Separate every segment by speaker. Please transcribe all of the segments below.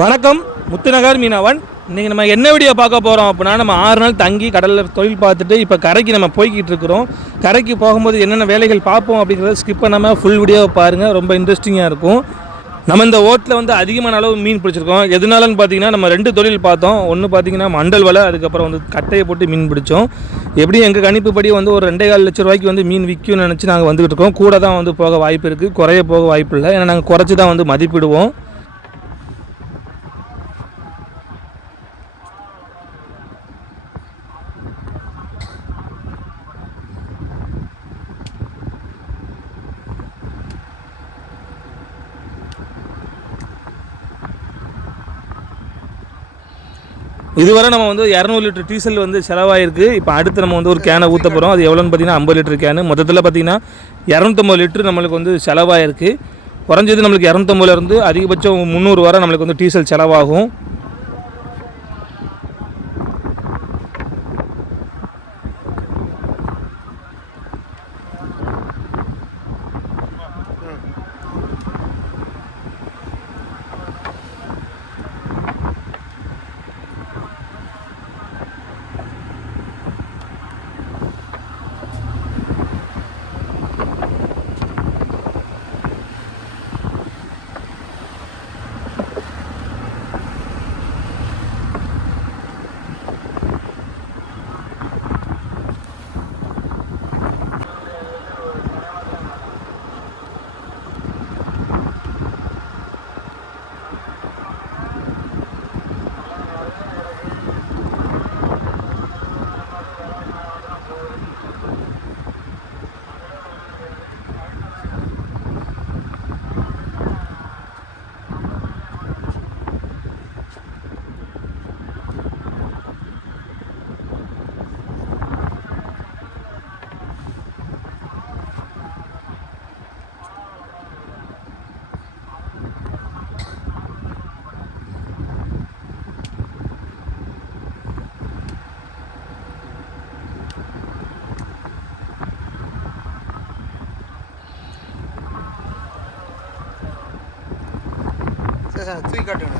Speaker 1: வணக்கம் முத்துநகர் மீனவன். இன்றைக்கி நம்ம என்ன வீடியோ பார்க்க போகிறோம் அப்படின்னா நம்ம ஆறு நாள் தங்கி கடலில் தொழில் பார்த்துட்டு இப்போ கரைக்கு நம்ம போய்கிட்டு இருக்கிறோம். கரைக்கு போகும்போது என்னென்ன வேலைகள் பார்ப்போம் அப்படிங்கிறத ஸ்கிப் பண்ணாமல் ஃபுல் வீடியோவை பாருங்கள் ரொம்ப இன்ட்ரெஸ்டிங்காக இருக்கும். நம்ம இந்த ஓட்டில் வந்து அதிகமான அளவு மீன் பிடிச்சிருக்கோம். எதனாலன்னு பார்த்தீங்கன்னா நம்ம ரெண்டு தொழில் பார்த்தோம். ஒன்று பார்த்தீங்கன்னா மண்டல் வலை அதுக்கப்புறம் வந்து கட்டையை போட்டு மீன் பிடிச்சோம். எப்படி எங்கள் கணிப்புப்படி வந்து ஒரு ரெண்டே கால் லட்ச ரூபாய்க்கு வந்து மீன் விற்கும்னு நினச்சி நாங்கள் வந்துக்கிட்டு இருக்கோம். கூட தான் வந்து போக வாய்ப்பு இருக்குது குறைய போக வாய்ப்பு இல்லை. ஏன்னா நாங்கள் குறைச்சி தான் வந்து மதிப்பிடுவோம். இதுவரை நம்ம வந்து இரநூறு லிட்டர் டீசல் வந்து செலவாயிருக்கு. இப்போ அடுத்து நம்ம வந்து ஒரு கேனை ஊற்ற போகிறோம் அது எவ்வளோன்னு பார்த்தீங்கன்னா ஐம்பது லிட்டர் கேனு மொத்தத்தில் பார்த்தீங்கன்னா இரநூத்தம்பது லிட்டர் நம்மளுக்கு வந்து செலவாயிருக்கு. குறைஞ்சது நம்மளுக்கு இரநூத்தம்பதுலேருந்து அதிகபட்சம் முந்நூறு வரை நம்மளுக்கு வந்து டீசல் செலவாகும்.
Speaker 2: சார் தூக்கி காட்டுங்க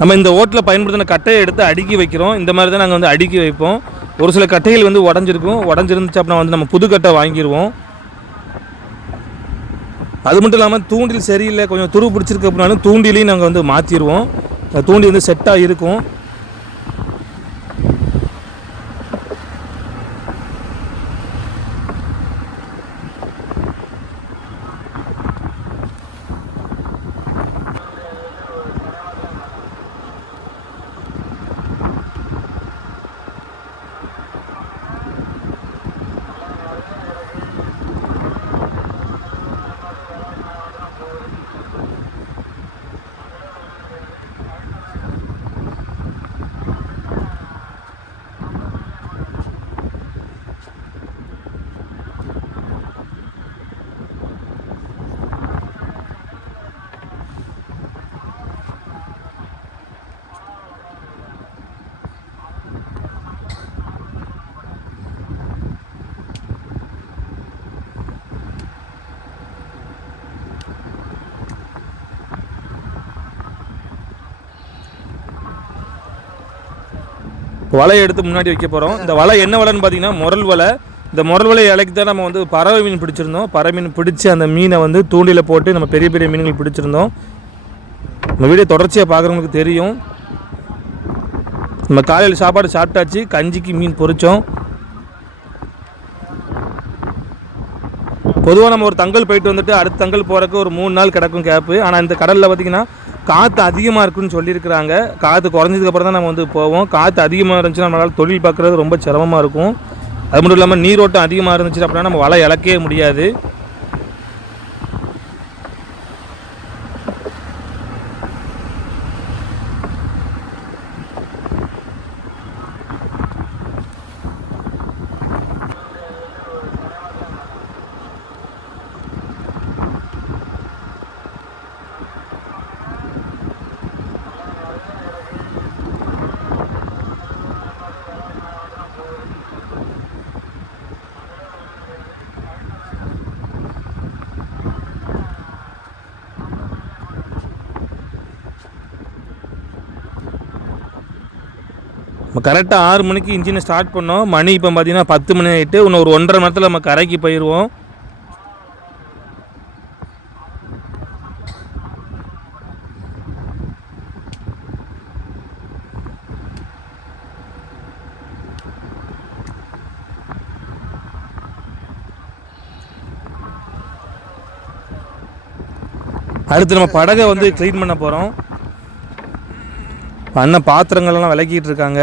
Speaker 1: நம்ம இந்த ஓட்டில் பயன்படுத்தின கட்டையை எடுத்து அடுக்கி வைக்கிறோம். இந்த மாதிரி தான் நாங்கள் வந்து அடுக்கி வைப்போம். ஒரு சில கட்டைகள் வந்து உடஞ்சிருக்கும். உடஞ்சிருந்துச்சு அப்படின்னா வந்து நம்ம புது கட்டை வாங்கிடுவோம் அது மட்டும் இல்லாமல் தூண்டில் சரியில்லை கொஞ்சம் துரு பிடிச்சிருக்கு அப்படின்னாலும் தூண்டிலையும் நாங்கள் வந்து மாற்றிடுவோம் தூண்டி வந்து செட்டாக இருக்கும். வலையை எடுத்து முன்னாடி வைக்க போகிறோம் இந்த வலை என்ன வலைன்னு பார்த்தீங்கன்னா முரல் வலை. இந்த முரல் வலை இலைக்கு தான் நம்ம வந்து பறவை மீன் பிடிச்சிருந்தோம். பறவை மீன் பிடிச்சி அந்த மீனை வந்து தூண்டில போட்டு நம்ம பெரிய பெரிய மீன்கள் பிடிச்சிருந்தோம். நம்ம வீடியோ தொடர்ச்சியாக பார்க்குறவங்களுக்கு தெரியும். நம்ம காலையில் சாப்பாடு சாப்பிட்டாச்சு. கஞ்சிக்கு மீன் பொறிச்சோம் பொதுவாக நம்ம ஒரு தங்கல் போயிட்டு வந்துட்டு அடுத்த தங்கல் போகிறக்கு ஒரு மூணு நாள் கிடக்கும் கேப்பு. ஆனால் இந்த கடலில் பார்த்திங்கன்னா காற்று அதிகமாக இருக்குன்னு சொல்லியிருக்கிறாங்க. காற்று குறைஞ்சதுக்கப்புறம் தான் நம்ம வந்து போவோம். காற்று அதிகமாக இருந்துச்சுன்னா நம்மளால் தொழில் பார்க்குறது ரொம்ப சிரமமாக இருக்கும். அது மட்டும் இல்லாமல் நீரோட்டம் அதிகமாக இருந்துச்சு அப்படின்னா நம்ம வலை இழக்கவே முடியாது. நம்ம கரெக்டாக ஆறு மணிக்கு இன்ஜினை ஸ்டார்ட் பண்ணோம். மணி இப்போ பார்த்தீங்கன்னா பத்து மணி ஆகிட்டு இன்னும் ஒரு ஒன்றரை மணி நேரத்தில் நம்ம கரைக்கு போயிடுவோம் அடுத்து நம்ம படகை வந்து க்ளீன் பண்ண போகிறோம் அண்ணன் பாத்திரங்கள்லாம் விளக்கிட்டு இருக்காங்க.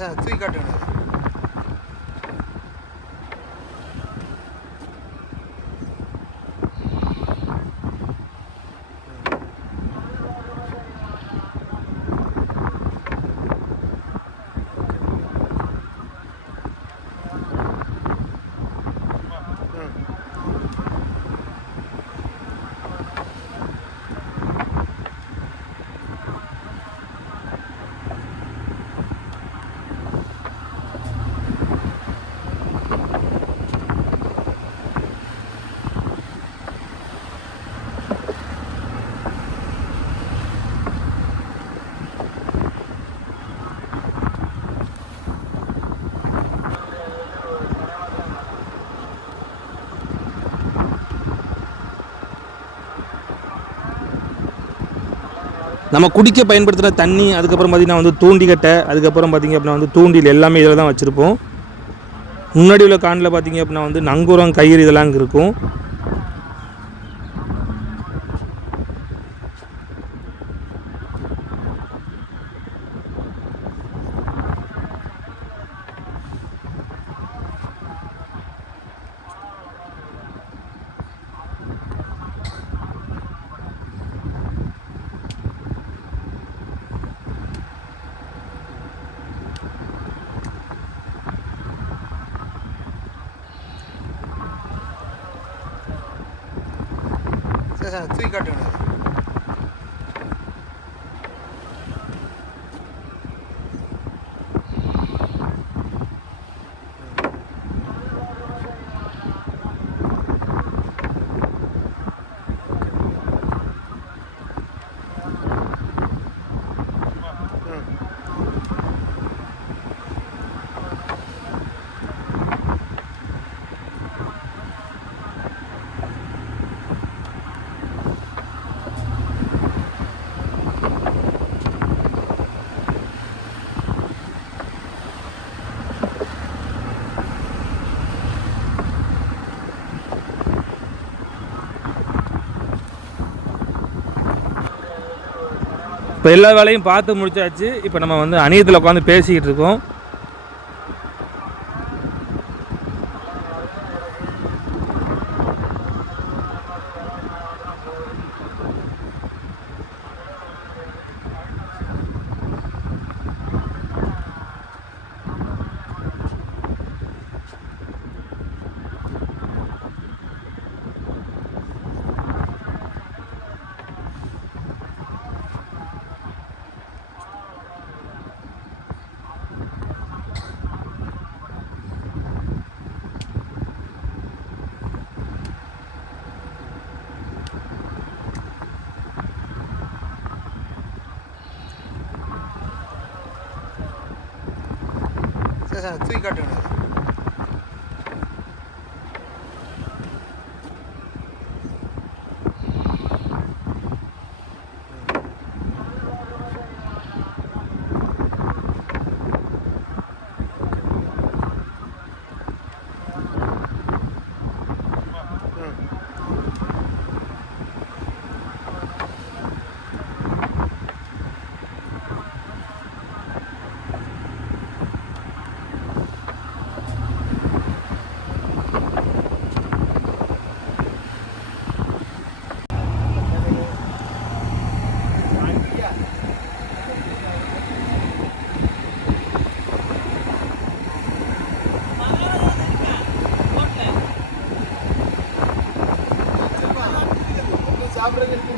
Speaker 2: தூக்கி காட்டுங்க
Speaker 1: நம்ம குடிக்க பயன்படுத்துகிற தண்ணி அதுக்கப்புறம் பார்த்திங்கன்னா வந்து தூண்டிக்கட்டை அதுக்கப்புறம் பார்த்திங்க அப்படின்னா வந்து தூண்டில் எல்லாமே இதில் தான் வச்சுருப்போம். முன்னாடி உள்ள காணில் பார்த்திங்க அப்படின்னா வந்து நங்கூரம் கயிறு இதெல்லாம் இங்கே இருக்கும்.
Speaker 2: சரி சார் தூக்கி
Speaker 1: இப்போ எல்லா வேலையும் பார்த்து முடிச்சாச்சு. இப்போ நம்ம வந்து அணியத்தில் உட்காந்து பேசிக்கிட்டு இருக்கோம்.
Speaker 2: তুই কাটে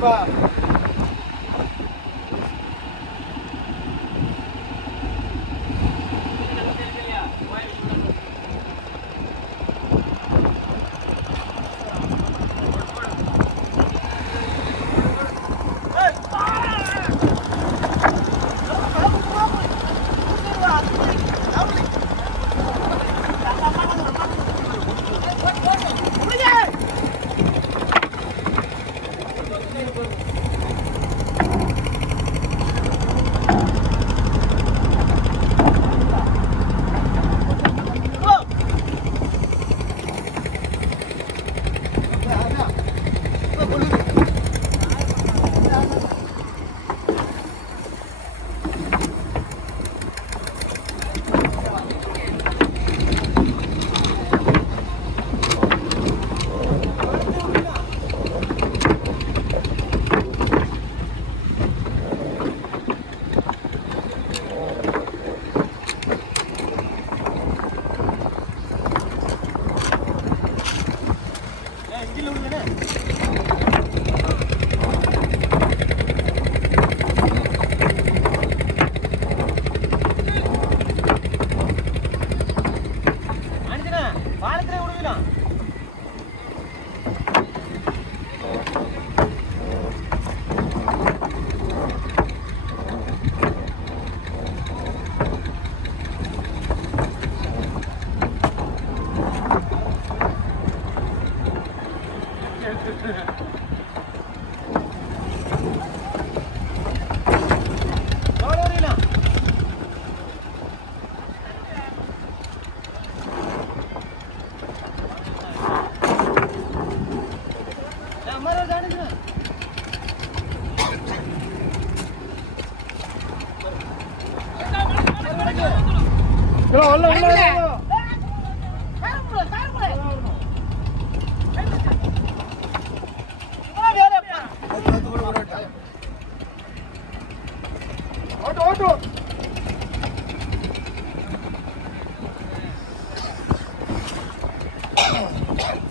Speaker 2: বা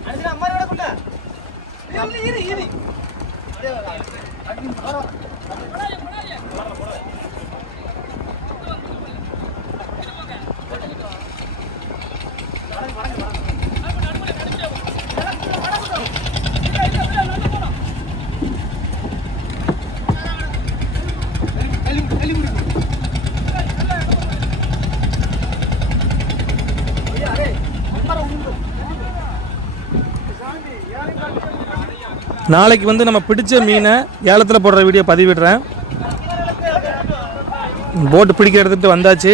Speaker 2: சரி சார் தூக்கி காட்டுங்க
Speaker 1: நாளைக்கு வந்து நம்ம பிடிச்ச மீனை ஏலத்தில் போடுற வீடியோ பதிவிடுறேன். போட்டு பிடிக்கிற எடுத்துகிட்டு வந்தாச்சு.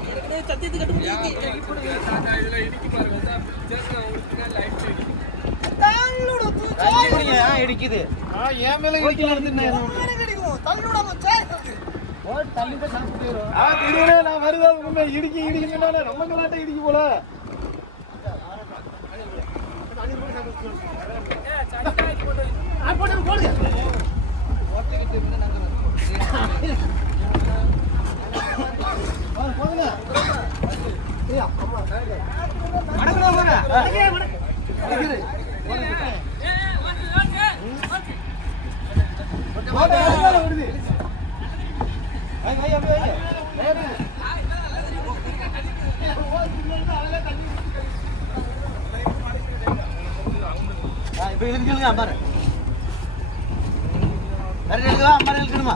Speaker 2: இடிக்குது.
Speaker 3: என் மேல திருவனே, நான் வருதா? உண்மை இடிக்கி இடிக்கணும்னா ரொம்ப கலாட்ட இடிக்கு போல. வருது
Speaker 2: இப்போ இதுக்கு அம்மா அம்மாரு வேற இருக்குதா
Speaker 3: அம்மா இருக்கணுமா